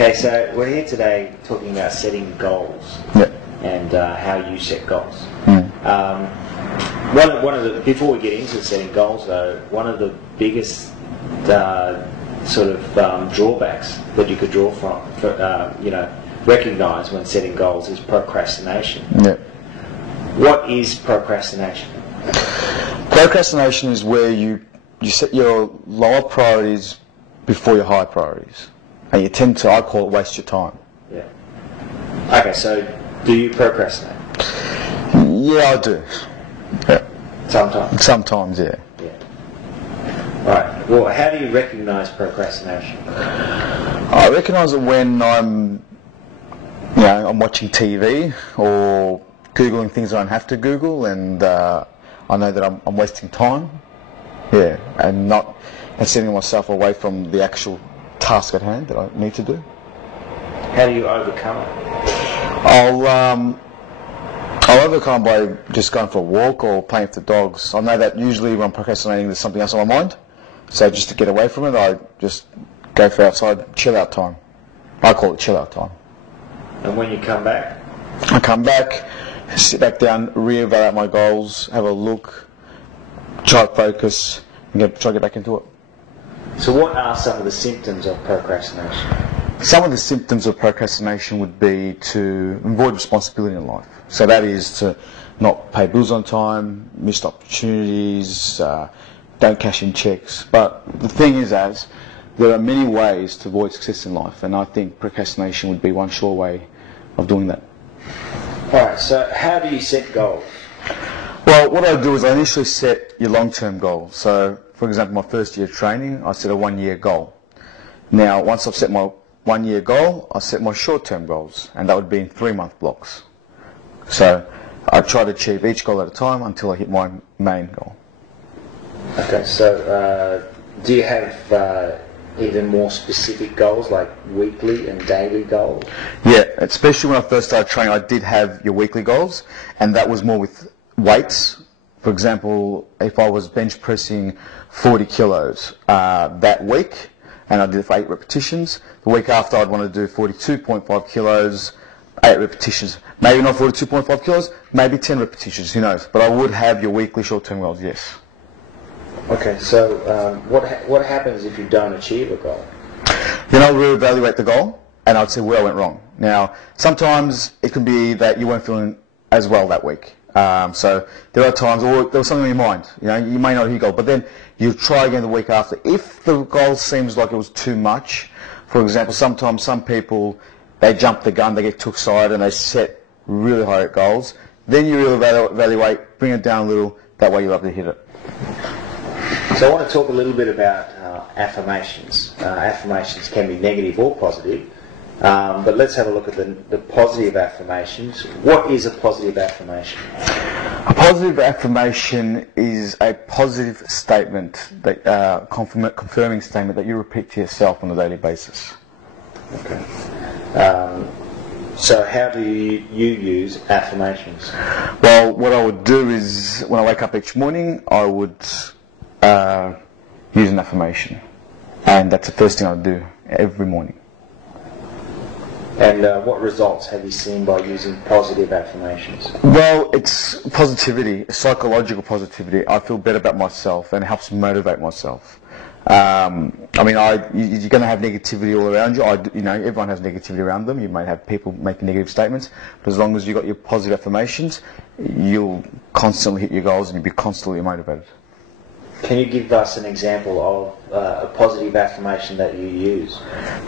Okay, so we're here today talking about setting goals. Yep. And how you set goals. Mm. One of the, before we get into setting goals though, one of the biggest drawbacks that you could draw from, recognise when setting goals is procrastination. Yep. What is procrastination? Procrastination is where you set your lower priorities before your high priorities. And you tend to, I call it, waste your time. Yeah. Okay, so do you procrastinate? Yeah, I do. Yeah. Sometimes? Sometimes, yeah. Yeah. Right. Well, how do you recognise procrastination? I recognise it when I'm watching TV or Googling things I don't have to Google, and I know that I'm wasting time. Yeah, and setting myself away from the actual task at hand that I need to do. How do you overcome it? I'll overcome by just going for a walk or playing with the dogs. I know that usually when I'm procrastinating there's something else on my mind, so just to get away from it I just go for outside chill out time. I call it chill out time. And when you come back? I come back, sit back down, reevaluate my goals, have a look, try to focus, and try to get back into it. So what are some of the symptoms of procrastination? Some of the symptoms of procrastination would be to avoid responsibility in life. So that is to not pay bills on time, missed opportunities, don't cash in checks. But the thing is, there are many ways to avoid success in life, and I think procrastination would be one sure way of doing that. Alright, so how do you set goals? Well, what I do is I initially set your long-term goal. So, for example, my first year of training, I set a 1-year goal. Now, once I've set my 1-year goal, I set my short-term goals, and that would be in 3-month blocks. So, I try to achieve each goal at a time until I hit my main goal. Okay, so do you have even more specific goals, like weekly and daily goals? Yeah, especially when I first started training, I did have your weekly goals, and that was more with weights. For example, if I was bench pressing 40 kilos that week, and I did it for 8 repetitions, the week after I'd want to do 42.5 kilos, 8 repetitions. Maybe not 42.5 kilos, maybe 10 repetitions, who knows. But I would have your weekly short-term goals, yes. Okay, so what happens if you don't achieve a goal? Then I'll reevaluate the goal, and I'd say where I went wrong. Now, sometimes it can be that you weren't feeling as well that week. So there are times, or there was something in your mind, you may not hit your goal, but then you try again the week after. If the goal seems like it was too much, for example, sometimes some people, they jump the gun, they get too excited and they set really high goals, then you evaluate, bring it down a little, that way you'll be able to hit it. So I want to talk a little bit about affirmations. Affirmations can be negative or positive. But let's have a look at the positive affirmations. What is a positive affirmation? A positive affirmation is a positive statement, that confirming statement that you repeat to yourself on a daily basis. Okay. So how do you use affirmations? Well, what I would do is when I wake up each morning, I would use an affirmation, and that's the first thing I do every morning. And what results have you seen by using positive affirmations? Well, it's positivity, psychological positivity. I feel better about myself, and it helps motivate myself. You're going to have negativity all around you. Everyone has negativity around them. You might have people making negative statements, but as long as you've got your positive affirmations, you'll constantly hit your goals and you'll be constantly motivated. Can you give us an example of a positive affirmation that you use?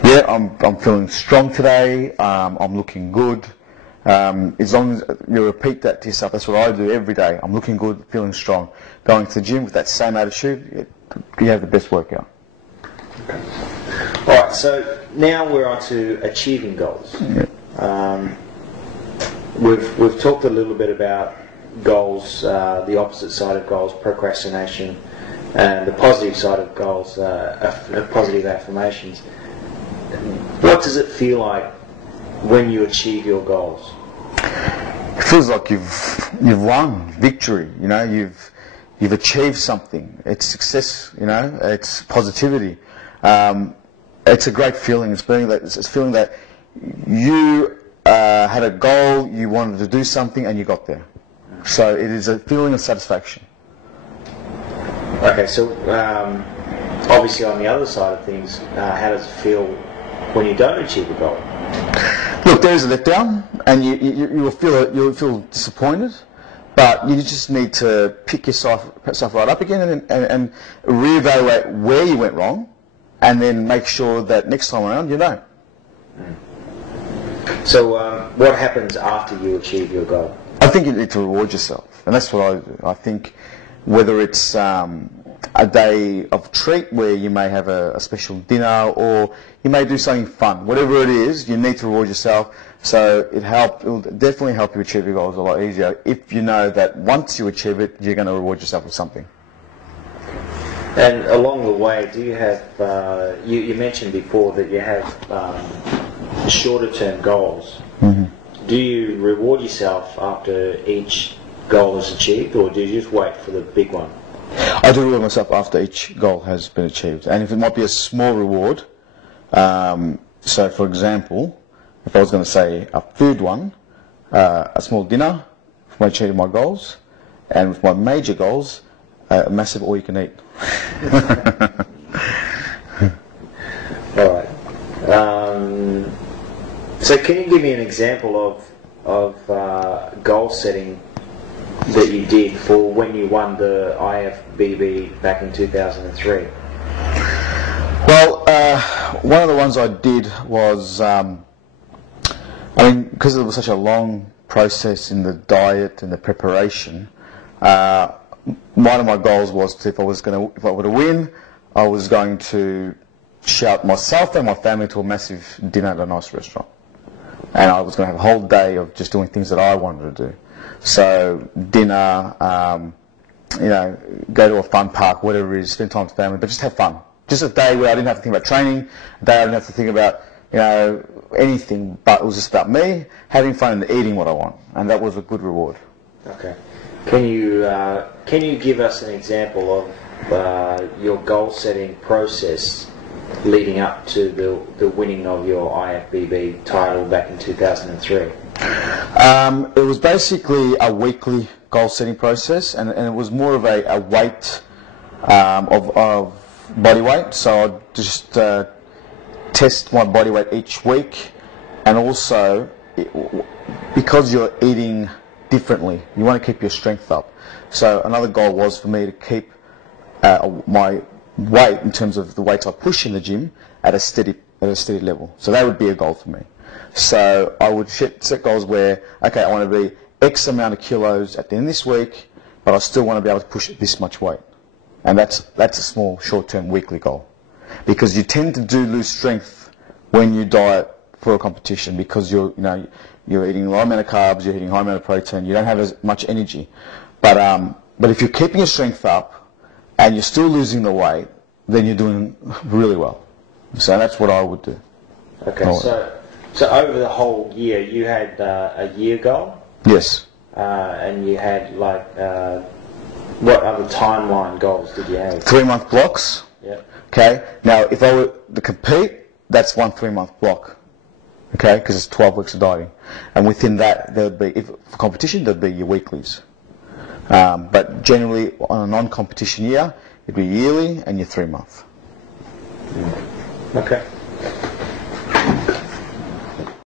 Yeah, I'm feeling strong today. I'm looking good. As long as you repeat that to yourself, that's what I do every day. I'm looking good, feeling strong. Going to the gym with that same attitude, you have the best workout. Okay. All right. So now we're on to achieving goals. Yeah. We've talked a little bit about goals, the opposite side of goals, procrastination, and the positive side of goals, positive affirmations. What does it feel like when you achieve your goals? It feels like you've won victory. You've achieved something. It's success. It's positivity. it's a great feeling. It's feeling that you had a goal, you wanted to do something, and you got there. So it is a feeling of satisfaction. Okay, so obviously on the other side of things, how does it feel when you don't achieve a goal? Look, there is a letdown, and you'll feel disappointed, but you just need to pick yourself right up again and reevaluate where you went wrong, and then make sure that next time around you know. So what happens after you achieve your goal? I think you need to reward yourself, and that's what I do. I think whether it's a day of treat where you may have a special dinner, or you may do something fun, whatever it is, you need to reward yourself. So it'll definitely help you achieve your goals a lot easier if you know that once you achieve it, you're going to reward yourself with something. And along the way, do you have, you mentioned before that you have shorter term goals. Mm-hmm. Do you reward yourself after each goal is achieved, or do you just wait for the big one? I do reward myself after each goal has been achieved, and if it might be a small reward, so for example, if I was going to say a food one, a small dinner for achieving my goals, and with my major goals, a massive all-you-can-eat. All right. So can you give me an example of goal setting that you did for when you won the IIFYM back in 2003? Well, one of the ones I did was, because it was such a long process in the diet and the preparation, one of my goals was if I were to win, I was going to shout myself and my family to a massive dinner at a nice restaurant. And I was going to have a whole day of just doing things that I wanted to do. So dinner, go to a fun park, whatever it is, spend time with family, but just have fun. Just a day where I didn't have to think about training, a day I didn't have to think about anything, but it was just about me having fun and eating what I want, and that was a good reward. Okay. Can you give us an example of your goal setting process leading up to the winning of your IIFYM title back in 2003? It was basically a weekly goal setting process, and it was more of a weight of body weight. So I'd just test my body weight each week, and also because you're eating differently, you want to keep your strength up. So another goal was for me to keep my weight in terms of the weights I push in the gym at a steady level. So that would be a goal for me. So I would set goals where, okay, I want to be X amount of kilos at the end of this week, but I still want to be able to push this much weight. And that's a small, short-term, weekly goal. Because you tend to lose strength when you diet for a competition, because you're eating a low amount of carbs, you're eating a high amount of protein, you don't have as much energy. But if you're keeping your strength up and you're still losing the weight, then you're doing really well. So that's what I would do. Okay, so over the whole year, you had a year goal? Yes. And you had what other timeline goals did you have? 3-month blocks. Yeah. Okay. Now, if I were to compete, that's one 3-month block. Okay, because it's 12 weeks of dieting, and within that there'd be, if for competition, there'd be your weeklies. But generally, on a non-competition year, it'd be yearly and your 3-month. Okay.